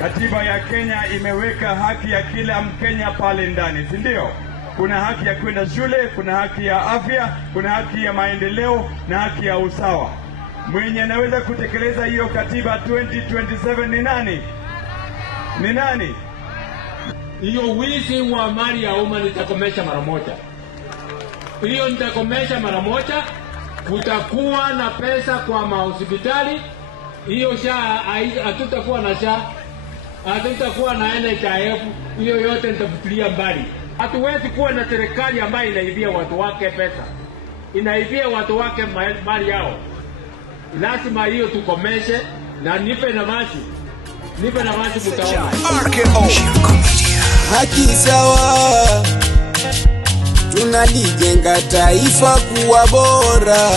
Katiba ya Kenya imeweka haki ya kila Mkenya pale ndani, si ndio? Kuna haki ya kwenda shule, kuna haki ya afya, kuna haki ya maendeleo na haki ya usawa. Mwenye anaweza kutekeleza hiyo katiba 2027 ni nani? Ni nani? Hiyo wizi wa mali ya umma nitakomesha mara moja. Hiyo nitakomesha mara moja. Kutakuwa na pesa kwa mahospitali. Hiyo SHA, hatutakuwa na SHA, hatutakuwa na NHIF. Hiyo yote nitafutilia mbali. Hatuwezi kuwa na serikali ambayo inaibia watu wake pesa, inaibia watu wake mali yao. Lazima hiyo tukomeshe, na nipe nafasi mtaona. Haki sawa, tunalijenga taifa kuwa bora.